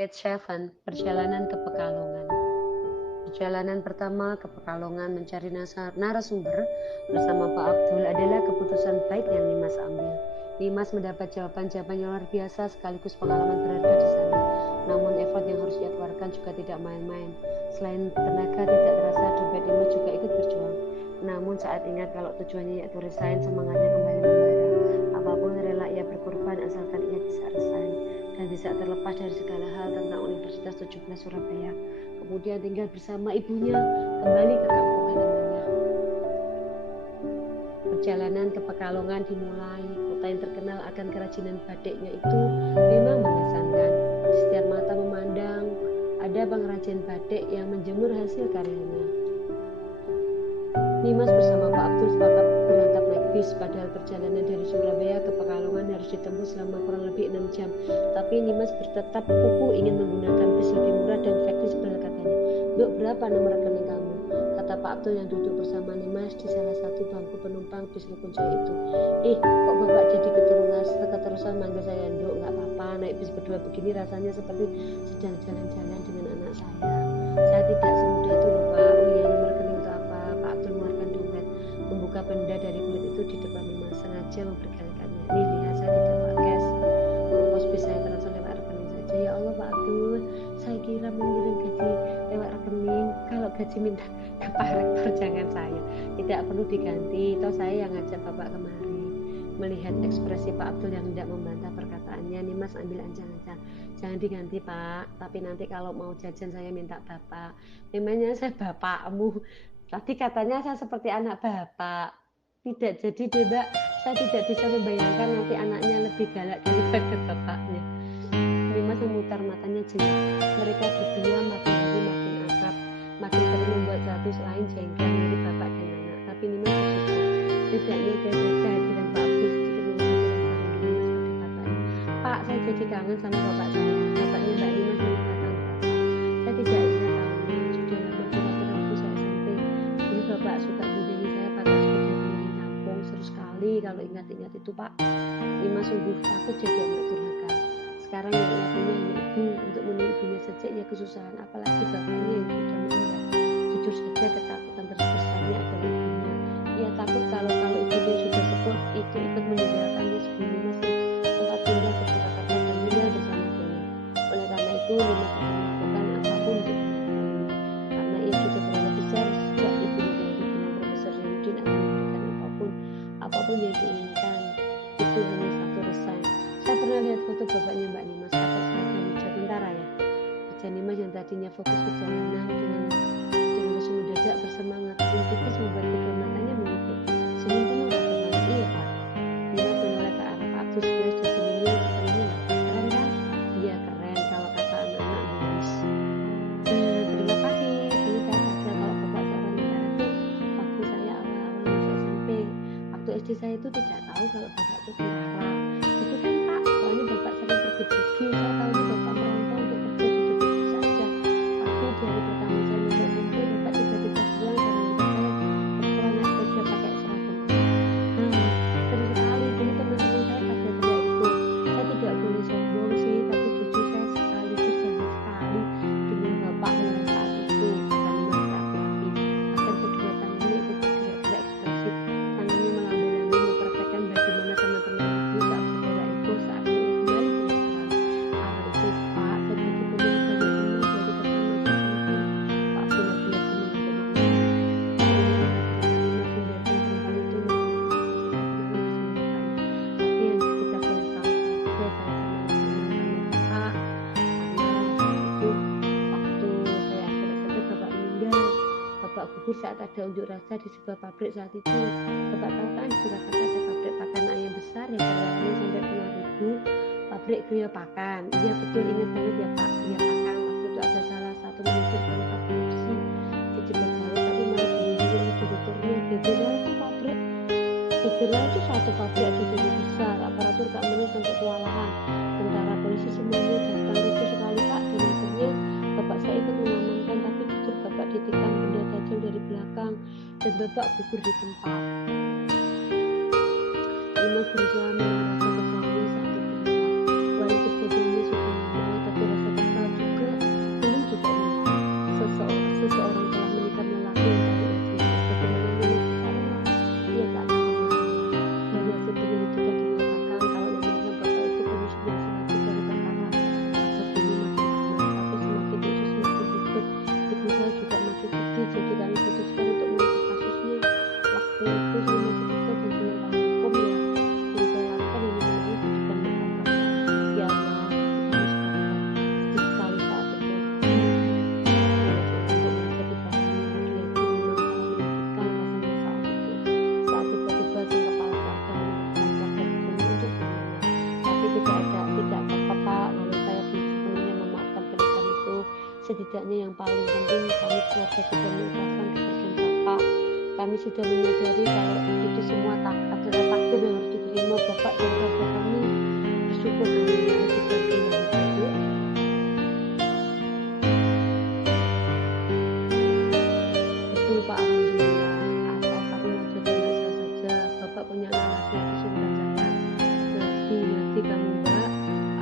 Page 7, perjalanan ke Pekalongan. Perjalanan pertama ke Pekalongan mencari narasumber bersama Pak Abdul adalah keputusan baik yang Nimas ambil. Nimas mendapat jawaban-jawaban yang luar biasa sekaligus pengalaman berharga di sana. Namun effort yang harus ia keluarkan juga tidak main-main. Selain tenaga tidak terasa, dompet Nimas juga ikut berjuang. Namun saat ingat kalau tujuannya yaitu resign, semangatnya kembali membara. Apapun rela ia berkorban asalkan ia bisa resign dan bisa terlepas dari segala hal tentang Universitas 17 Surabaya. Kemudian tinggal bersama ibunya kembali ke kampung halamannya. Perjalanan ke Pekalongan dimulai. Kota yang terkenal akan kerajinan batiknya itu memang mengesankan. Di setiap mata memandang, ada pengrajin batik yang menjemur hasil karyanya. Nimas bersama Pak Abdul sepakat berangkat naik bis, padahal perjalanan dari Surabaya ke Pekalongan harus ditempuh selama kurang lebih 6 jam. Tapi Nimas bertetap kuku ingin menggunakan bis lebih murah dan fleksibel katanya. "Duk, berapa nomor rekening kamu?" kata Pak Abdul yang duduk bersama Nimas di salah satu bangku penumpang bis Lukun Jaya itu. Kok bapak jadi keterusan manggil saya Duk? Nggak apa-apa, naik bis berdua begini rasanya seperti sedang jalan-jalan dengan anak saya. Saya tidak semudah itu loh Pak. Oh iya, nomor rekening itu apa? Pak Abdul mengeluarkan dompet, membuka benda dari kulit itu di depan Nimas, sengaja memperkalikannya. "Nih, lihat, saya tidak pakai cash. Ongkos bis saya transfer lewat rekening saja." "Ya Allah Pak Abdul, saya kira mengirim gaji lewat rekening. Kalau gaji minta ke Pak Rektor, jangan saya. Tidak perlu diganti, toh saya yang ngajak Bapak kemari." Melihat ekspresi Pak Abdul yang tidak membantah perkataannya, Nimas ambil ancang-ancang. "Jangan diganti Pak, tapi nanti kalau mau jajan saya minta Bapak. Memangnya saya bapakmu? Tadi katanya saya seperti anak Bapak." "Tidak jadi deh Mbak, saya tidak bisa membayangkan nanti anaknya lebih galak daripada bapaknya." Nimas memutar matanya jengah. Mereka berdua makin hari makin akrab, makin sering membuat satu lain jengkel dari bapak dan anak. Tapi Nimas bersyukur, setidaknya kehadiran Pak Abdul sedikit mengubah rasa rindu Nimas pada bapaknya. "Pak, saya jadi kangen sama bapak saya." Bapaknya Mbak Nimas mengatakan, "Saya tidak ingat tahunnya, sudah lama juga waktu saya SMP. Dulu bapak suka bunyiin saya pakai sepeda keliling kampung, seru sekali kalau ingat-ingat itu Pak." Nimas sungguh takut jadi anak durhaka. Sekarang yang ia punya hanya ibu, untuk menemui ibunya saja ia kesusahan, apalagi bapaknya yang sudah meninggal. Jujur saja ketakutan terbesarnya adalah ibunya. Ia takut kalau ibunya sudah sepuh itu ikut meninggalkannya sebelum Nimas sempat pindah ke Surakarta dan tinggal bersama Dona. Oleh karena itu Nimas akan melakukan apapun untuk menikahinya. Karena ia sudah berani besar sejak ibunya yang dibilang Profesor Zainuddin akan memberikan apapun yang diinginkan. Itu hanya satu resign. "Saya pernah lihat foto bapaknya Mbak Nimas pakai seragam hijau tentara ya." Wajah Nimas yang tadinya fokus perjalanan dengan lesu mendadak bersemangat. Tipis membuat kedua matanya menyipit. Senyum penuh rasa bangga. "Iya Pak." Nimas menoleh ke arah Pak Abdul sekilas disenyumnya sepenuhnya. "Keren kan?" "Iya keren kalau kata anak-anak boys." "Terima kasih. Dulu saya sadar kalau bapak seorang tentara itu waktu saya awal-awal masuk SMP. Waktu SD saya itu tidak tahu kalau bapak itu tentara. Itu kan Pak, soalnya bapak sering pergi-pergi. Saya tahunya bapak merantau untuk kerja di begitu saja. Tapi di hari pertama saya masuk SMP, bapak tiba-tiba bilang dan mengajak saya bersekolah naik sepeda pakai seragam ini. Seru sekali. Dulu teman-teman saya pada teriak itu. Saya tidak boleh sombong sih, tapi jujur saya sekaligus bangga sekali dengan bapak mulai saat itu," kata Nimas berapi-api. Bahkan kedua tangannya ikut bergerak-gerak ekspresif. Tangannya melambai-lambai mempraktekkan bagaimana teman-teman dulu saat bergerak itu saat Nimas kembali penasaran. "Kalau itu Pak, saya jadi punya banyak teman dari pertama di SMP." Pak Abdul lagi-lagi menutup mata. Tak ingin mengatakan Nimas membiarkan perempuan itu mengatakan sisa-sisa pikiran di seluruh hatinya. Tapi hanya sekitar 2 tahun saja saya sama masih Pak. Karena waktu itu waktu saya akhir SMP bapak meninggal. Bapak gugur saat ada unjuk rasa di sebuah pabrik saat itu. Bapak tahu kan di Surakarta ada pabrik pakan ayam besar yang karyawannya sampai puluhan ribu. Pabrik Gria Pakan. Iya betul, ingat banget ya Pak, Gria Pakan. Waktu itu ada salah satu manajer tangkap korupsi dijebak jauh tapi malah dilindungi oleh direkturnya. Gegeran itu pabrik. Gegeran itu satu pabrik ada jadi besar. Aparatur keamanan sampai kewalahan. Tentara polisi semuanya datang lucu sekali Pak. Dan akhirnya bapak saya ikut mengamankan, tapi jujur bapak ditikam benda tajam dari belakang dan bapak gugur di tempat. Nimas berusaha menanggalkan kesalnya saat itu. Walau kejadiannya sudah lama, tapi rasa kesal Setidaknya yang paling penting kami keluarga sudah mengikhlaskan kepergian Bapak. Kami sudah menyadari kalau itu semua adalah takdir yang harus diterima Bapak dan keluarga kami. Bersyukur kami harus diberikan yang baik. Betul Pak, alhamdulillah. Atau kami mau jadi anak saya saja. Bapak punya anak laki-laki seumuran saya. Ngerti kamu Mbak,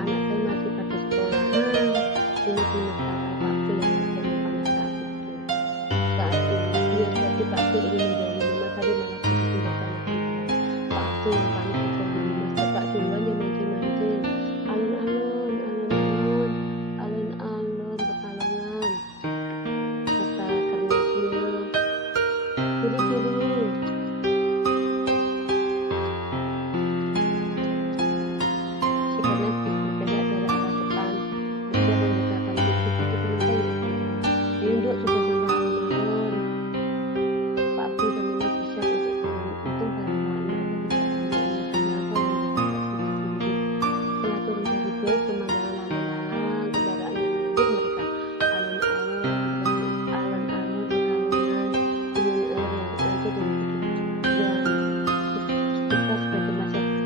anak saya masih pada sekolah. Ini benar Pak Abdul yang ngajarin pada saat itu. Saat ini biar berarti Pak Abdul ingin menjadi Mima, tapi malah putus tinggalkan lagi. Pak Abdul yang panik betul Mima. Bapak duluan yang mancing-mancing. Alun-alun, alun-alun, alun-alun Pekalongan. Kata kernetnya, kiri-kiri. Si kernet bergerak dari arah depan. Dia membukakan pintu penenteng. Induk sudah sampai alun-alun. Pak Abdul dan Mima bisa untuk turun. Untung barang bawaan mereka tidak banyak apa yang mereka sendiri. Setelah turun dari bus, pemandangan lalu-lalang, kendaraan yang menyambut mereka. Alun-alun Pekalongan dengan air yang sengaja dan kita sebagai maskotnya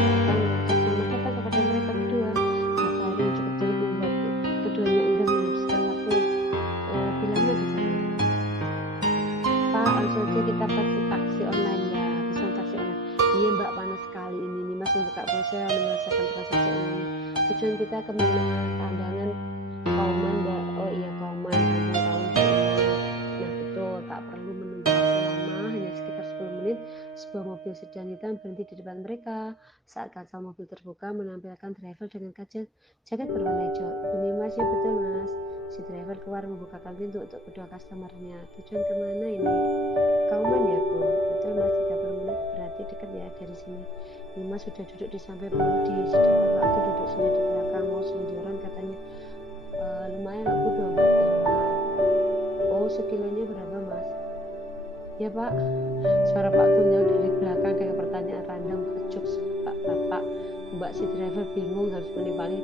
akan mengucap selamat datang kepada mereka berdua. Matahari yang cukup terik membuat keduanya enggan menghabiskan waktu bilangnya di sana. Pak, langsung saja kita pakai taksi online ya. Pesan taksi online. Iya Mbak, panas sekali ini. Mas membuka ponsel menyelesaikan transaksi online. Tujuan kita kemana? Kandangan Kauman Mbak. Oh iya Kauman, kandang Kaum Kauman. Nah betul, tak perlu menunggu waktu lama, hanya sekitar 10 menit. Sebuah mobil sedan hitam berhenti di depan mereka. Saat kaca mobil terbuka menampilkan driver dengan jaket berwarna hijau. Ini Mas, ya betul Mas. Si driver keluar membukakan pintu untuk kedua customernya. Tujuan kemana ini? Kauman ya Bu? Betul Mas, 30 menit berarti dekat ya dari sini. Mima sudah duduk di samping pengemudi, sedangkan Pak Abdul duduk sendiri di belakang mau selonjoran katanya. Lumayan aku 2 kiloan. Oh, sekilonya berapa Mas? Ya Pak, suara Pak Abdul nyaut dari belakang kayak pertanyaan random kejok Pak Bapak. Mbak si driver bingung harus menimpali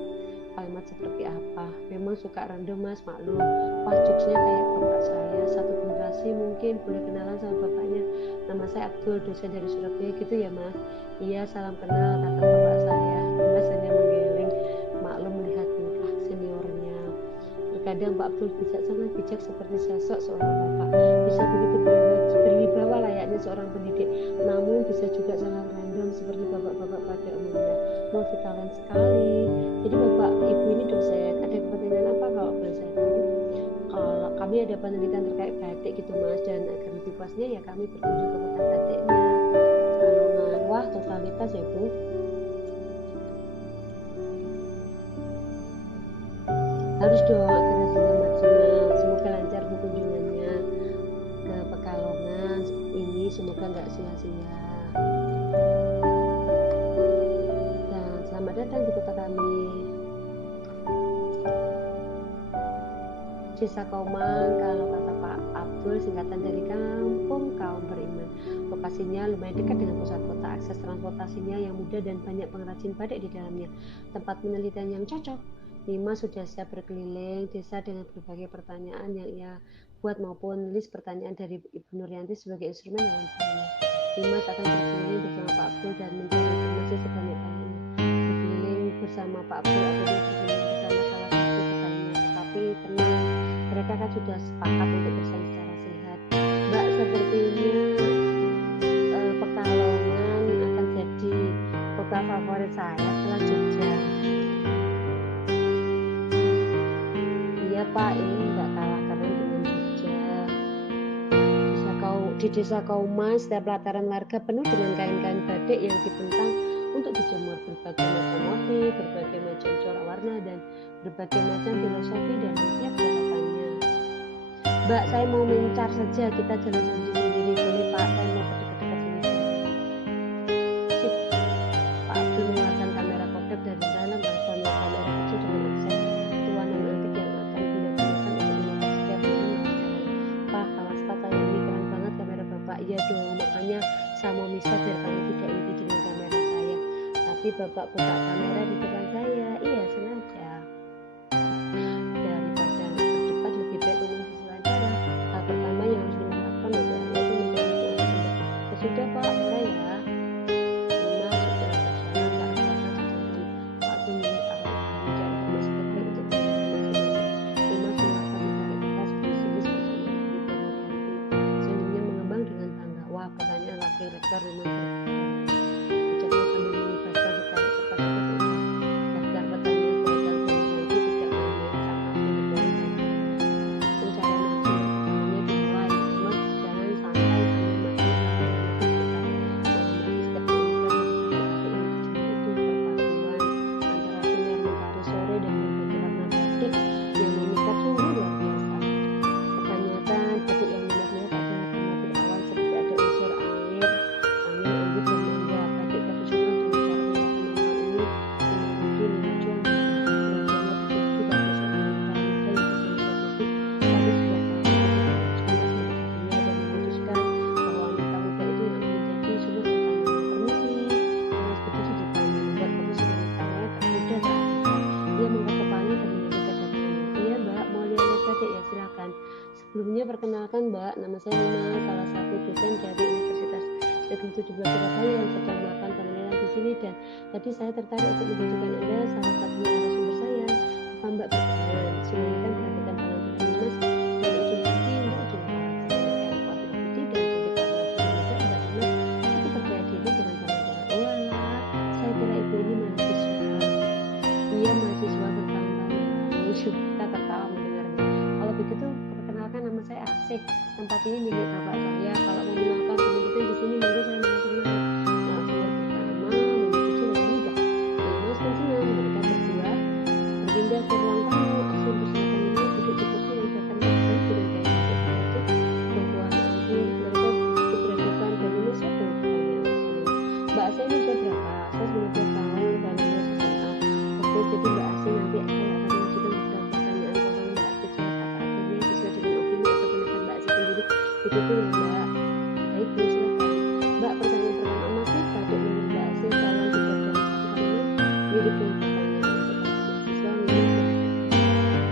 kalimat seperti apa. Memang suka random Mas, maklum. Wah, jokesnya kayak bapak saya, satu generasi mungkin. Boleh kenalan sama bapaknya. Nama saya Abdul, dosen dari Surabaya gitu ya Mas. Iya, salam kenal, kata bapak saya. Mas hanya menggeleng, maklum melihat tingkah seniornya. Terkadang Pak Abdul bisa sangat bijak seperti sosok seorang bapak. Bisa begitu berwibawa layaknya seorang pendidik. Namun bisa juga sangat random seperti bapak-bapak pada umumnya. Multi-talent sekali. Jadi Bapak Ibu ini dosen, ada kepentingan apa kalau boleh saya tahu? Kalau kami ada penelitian terkait batik gitu Mas, dan agar lebih puasnya ya kami berkunjung ke kota batiknya Pekalongan. Wah, totalitas ya Bu. Harus dong agar hasilnya maksimal. Semoga lancar Bu kunjungannya ke Pekalongan ini, semoga nggak sia-sia. Dan selamat datang di kota kami. Desa Kauman, kalau kata Pak Abdul, singkatan dari Kampung Kaum Beriman. Lokasinya lumayan dekat dengan pusat kota, akses transportasinya yang mudah dan banyak pengrajin batik di dalamnya. Tempat penelitian yang cocok. Mima sudah siap berkeliling desa dengan berbagai pertanyaan yang ia buat maupun list pertanyaan dari Ibu Nuryanti sebagai instrumen wawancaranya. Mima akan berkeliling bersama Pak Abdul dan mencari informasi sebanyak-banyaknya. Berkeliling bersama Pak Abdul akhirnya berkeliling bersama salah satu petaninya. Tetapi tenang, mereka kan sudah sepakat untuk bersaing secara sehat. Mbak, sepertinya Pekalongan akan jadi kota favorit saya setelah Jogja. Iya Pak, ini nggak kalah keren dengan Jogja. Di desa Kauman, setiap pelataran warga penuh dengan kain-kain batik yang dibentang untuk dijemur. Berbagai macam motif, berbagai macam corak warna, dan berbagai macam filosofi dan tiap catatannya. Mbak, saya mau mencar saja, kita jalan sendiri-sendiri. Boleh Pak, saya mau dekat-dekat sini. Sip. Pak Abdul mengeluarkan kamera kodak dari dalam bahasanya, kamera kecil dengan akses tuan dan antik yang akan digunakan untuk mengotak setiap momen. Pak, kawas kata ini keren banget kamera Bapak. Iya dong, makanya saya mau misah biar kamu tidak iri dengan kamera saya. Tapi Bapak buka kamera di depan saya. Iya, sengaja. Bakar memang ucapnya sambil mengibaskan secara cepat seperti itu. Daftar pertanyaan kualitas lagi tidak main-main sama menyebarkan pencarian hasil. Pertanyaannya dimulai, Mas jalan santai sambil makan mengamati sekitar mengamati step mengikat itu perpaduan antara sinar mentari sore dan berbagai warna batik yang memikat sungguh luar biasa. Kebanyakan batik yang Dimas lihat adalah bermotif awan seperti ada unsur angin, anggur dan mangga. Batik tradisional dengan cara membaca nama ini memiliki nilai jual Sebelumnya perkenalkan Mbak, nama saya Nina, salah satu dosen dari Universitas Negeri 17 Surabaya yang sedang melakukan penelitian di sini, dan tadi saya tertarik untuk menjadikan Anda salah satu narasumber saya. Apa Mbak berkenan? Silakan perhatikan tangan-tangan Dimas dan ujung kaki Mbak ujung kepala saya. Saya putih dan cantik karena Mbak Dimas cukup percaya diri dengan tangan-tangan. Oh alah, saya kira ibu ini mahasiswa. Iya mahasiswa bertahun-tahun yang lalu. Kita tertawa mendengarnya. Kalau begitu nama saya Asih, tempat ini milik bapak saya. Kalau mau melakukan penelitian di sini, monggo saya malah senang. Narasumber pertama memiliki lebih mudah. Dimas pun senang. Mereka berdua berpindah ke ruang tamu. Asih bersama Dimas duduk di kursi yang bahkan terbuat dengan gaya batik itu. Kebutuhan Asih mereka duduk berhadapan dan Dimas ada pertanyaan pertama. Mbak Asih ini usia berapa? Saya 19 tahun dan lulus SMA. Oke, jadi Mbak Asih nanti saya akan mengajukan beberapa pertanyaan. Tolong Mbak Asih jawab apa adanya sesuai dengan begitu ya Mbak. Baik Bu, silakan Mbak. Pertanyaan pertama, masih batik menurut Mbak Asih tolong dijawab dalam satu kalimat mirip dengan pertanyaan untuk para mahasiswa.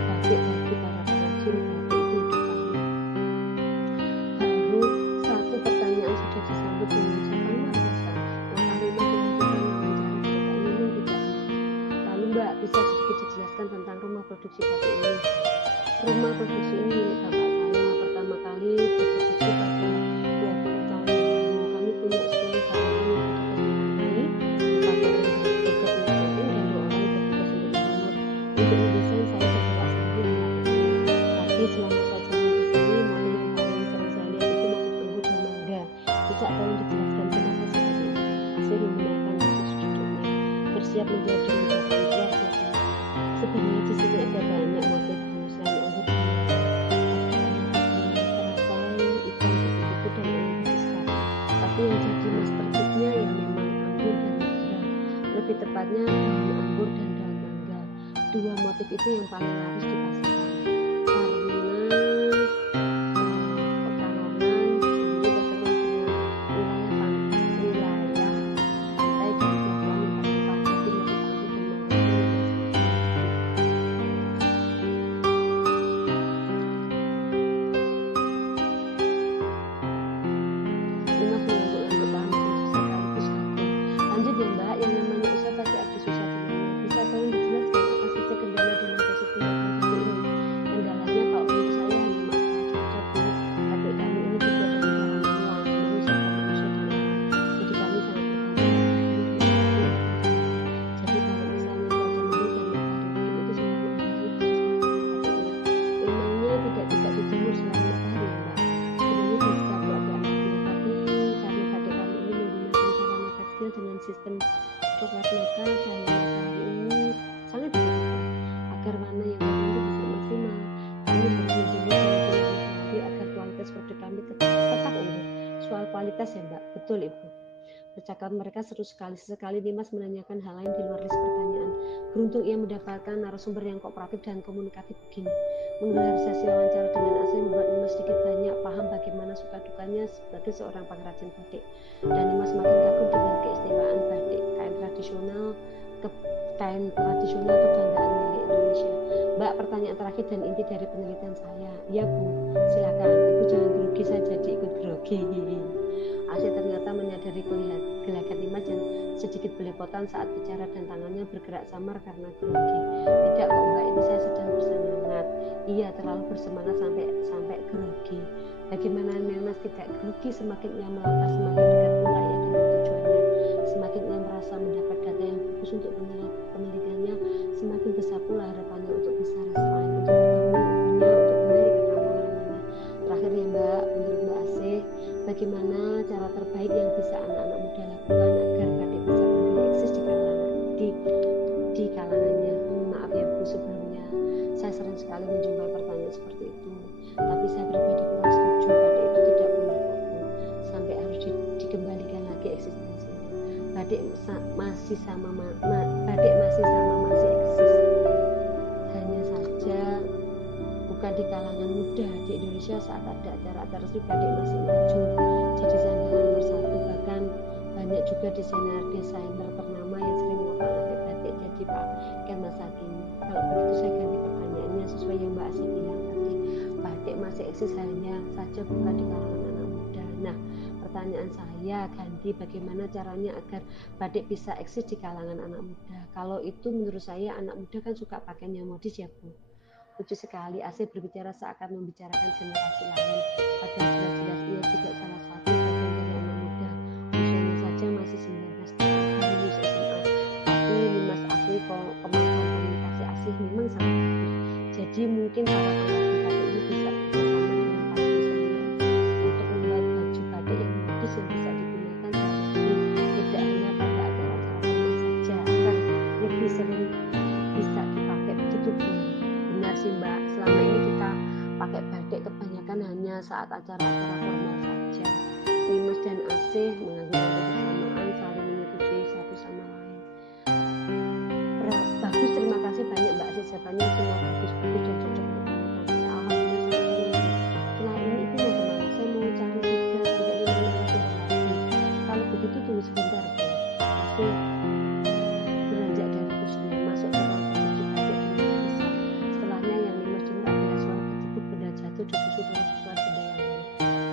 Batik bagi para pengrajin batik itu hidup kami. Baru satu pertanyaan sudah disambut dengan ucapan luar biasa. Langkah Dimas menunjukkan wawancara ketika ini tidak. Lalu Mbak bisa sedikit dijelaskan tentang rumah produksi batik ini? Rumah produksi ini milik bapak saya pertama kali berproduksi pada 20 tahun lalu. Kami punya 10 karyawan yang bertugas menangani 4 orang yang bertugas mencoating dan 2 orang yang bertugas untuk menjemur. Untuk mendesain saya bergerak sendiri melakukannya. Tapi selama saya jalan di sini, motif yang paling sering saya lihat itu motif anggur dan mangga. Bisa tolong dijelaskan kenapa seperti itu? Asih menggunakan musik sejujurnya, bersiap menjawab dengan jawaban luar biasa. Sebenarnya di sini ada banyak motif selain anggur dan mangga. Tapi yang jadi masterpiece-nya yang memang anggur dan mangga, lebih tepatnya daun anggur dan daun mangga. Dua motif itu yang paling laris di pasaran karena Pekalongan sendiri terkenal dengan wilayah pantai dan pelabuhan yang berlimpah. Jadi motif anggur dan mangga Dimas mengangguk-angguk paham susah sekaligus kagum. Lanjut ya Mbak, yang namanya usaha pasti ada susah dengannya. Bisa tolong dijelaskan apa saja kendala dalam proses pembuatan batik ini? Kendalanya kalau menurut saya hanya masalah cuaca Bu. Batik kami ini dibuat dari bahan manual, manusia dan manusia dan alam. Jadi kami sangat bergantung. Jadi kalau misalnya cuaca mendung dan matahari itu sangat mempengaruhi proses pembuatan batiknya. Memangnya tidak bisa dijemur selain matahari ya Mbak? Sebenarnya bisa Bu, ada dengan sistem coklat maka cahaya matahari ini sangat dibutuhkan agar warna yang terbentuk bisa maksimal. Kami harus menjemur dengan sinar matahari agar kualitas produk kami tetap unggul. Soal kualitas ya Mbak, betul Ibu. Percakapan mereka seru sekali. Sesekali Dimas menanyakan hal lain di luar list pertanyaan. Beruntung ia mendapatkan narasumber yang kooperatif dan komunikatif begini. Menggelar sesi wawancara dengan Asih membuat Dimas sedikit banyak paham bagaimana suka dukanya sebagai seorang pengrajin batik. Dan Dimas makin kagum dengan keistimewaan batik, kain tradisional kebanggaan milik Indonesia. Mbak, pertanyaan terakhir dan inti dari penelitian saya. Ya Bu, silakan. Ibu jangan grogi, saya jadi ikut grogi. Asih ternyata menyadari gelagat Dimas yang sedikit belepotan saat bicara dan tangannya bergerak samar karena grogi. Tidak kok Mbak, ini saya sedang bersemangat. Iya, terlalu bersemangat sampai grogi. Bagaimana Dimas tidak grogi, semakin ia melangkah semakin dekat pula ya rasa mendapat data yang bagus untuk penelitiannya, semakin besar pula harapannya untuk bisa resign, untuk bertemu ibunya, untuk kembali ke kampung halamannya. Terakhir ya Mbak, menurut Mbak Asih, bagaimana cara terbaik yang bisa anak-anak muda lakukan agar Batik bisa kembali eksis di kalangannya? Maaf ya Bu, sebelumnya saya sering sekali menjumpai pertanyaan seperti itu, tapi saya pribadi kurang setuju. Batik itu tidak punah kok Bu, sampai harus dikembalikan lagi eksistensinya. Batik masih sama masih eksis, hanya saja bukan di kalangan muda. Di Indonesia saat ada acara-acara resmi, Batik masih maju jadi sandaran nomor 1. Bahkan banyak juga desainer ternama yang sering mengotak-atik batik jadi pakai masa kini. Kalau begitu saya ganti pertanyaannya sesuai yang Mbak Asih bilang tadi, batik masih eksis hanya saja bukan di kalangan anak muda. Nah, pertanyaan saya ganti, bagaimana caranya agar batik bisa eksis di kalangan anak muda? Kalau itu menurut saya anak muda kan suka pakaian yang modis ya Bu. Lucu sekali Asih berbicara seakan membicarakan generasi lain, padahal jelas-jelas ia juga salah satu bagian dari anak muda. Usianya saja masih 19 tahun, baru lulus SMA. Tapi Nimas akui kemampuan komunikasi Asih memang sangat bagus. Jadi mungkin para pengrajin batik ini bisa bersama dengan para desainer untuk membuat baju batik yang modis yang bisa digunakan sehari-hari, tidak hanya pada acara-acara formal saja, akan lebih sering bisa dipakai. Begitu Bu. Benar sih Mbak, selama ini kita pakai batik kebanyakan hanya saat acara-acara formal saja. Nimas dan Asih mengambil kebersamaan, saling menyetujui satu sama lain. Bagus, terima kasih banyak Mbak Asih, jawabannya semua bagus-bagus dan cocok untuk komunitas saya. Alhamdulillah saya senang. Setelah ini Ibu mau kemana? Saya mau cari juga tidak ada narasumber lagi. Kalau begitu tunggu sebentar Bu. Asih beranjak dari kursinya masuk ke ruang produksi batik dengan bisa. Setelahnya yang Nimas dengar adalah suara kecebuk benda jatuh disusul dengan suara benda yang lain.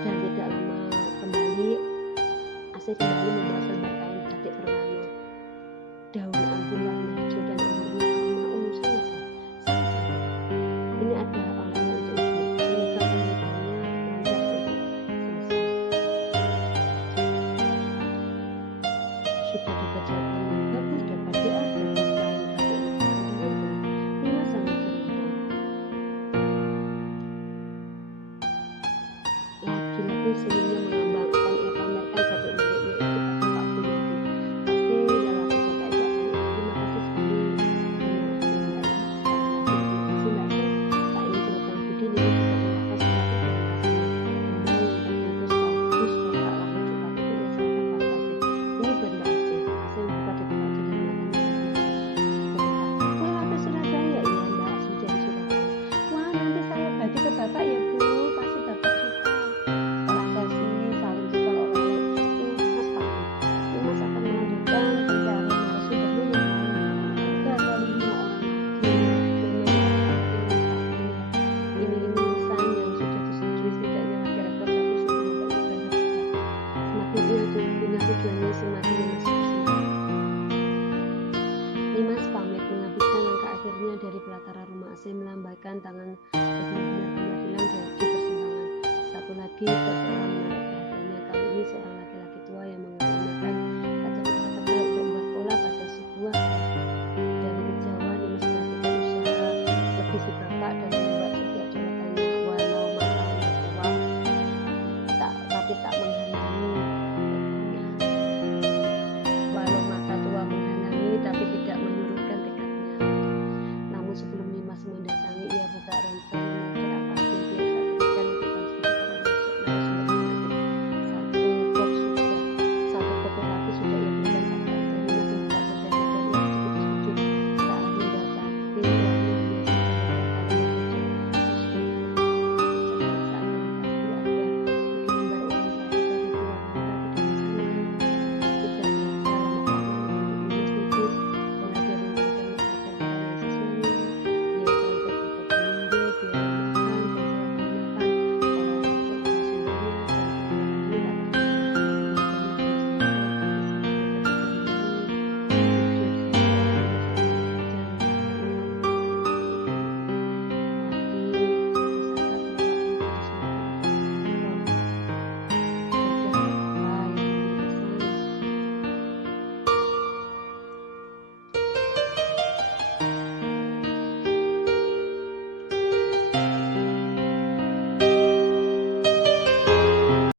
Dan tidak lama kembali Asih kembali membawa selembar kain batik berwarna daun anggur warna hijau dan angurnya warna ungu sangat cantik. Ini ada oleh-oleh untuk Ibu. Semoga pernikahannya lancar sampai selesai. Sudah dapat jawaban yang bagus, dapat doa, dapat kain batik yang Nimas sangat senang. Lagi-lagi senyumnya mengembangkan, ia pamerkan batik miliknya itu pada Pak Gunadi. Pasti lelaki kota itu akan ingat. Terima kasih sekali Nimas yang baik. Sekali lagi terima kasih Mbak Asih. Tak ingin berhutang budi, Nimas juga mengucapkan sesuatu terima kasih. Benda yang terbungkus bagus, kotak warna coklat itu ia serahkan pada Asih. Ini buat Mbak Asih. Asih membuka di tempat dan matanya terbuka. Kue lapis Surabaya, iya Mbak, sudah di Surabaya. Wah, nanti saya bagi ke Bapak ya Bu, pasti Bapak suka. Setelah sesi saling tukar oleh-oleh itu, Mas pamit. Nimas akan melanjutkan mencari narasumbernya yang lain. 3 atau 5 orang lagi. Memang Nimas pamit. Iming-imingan yang sudah disetujui setidaknya lagi rekor 1 sebelum Bapak berangkat sekolah. Semakin ia punya tujuannya, semakin Nimas bersemangat. Nimas pamit menghabiskan langkah akhirnya dari pelataran rumah Asih, melambaikan tangan sebelum benar-benar hilang di persimpangan. Satu lagi seseorang menarik perhatiannya, kali ini seorang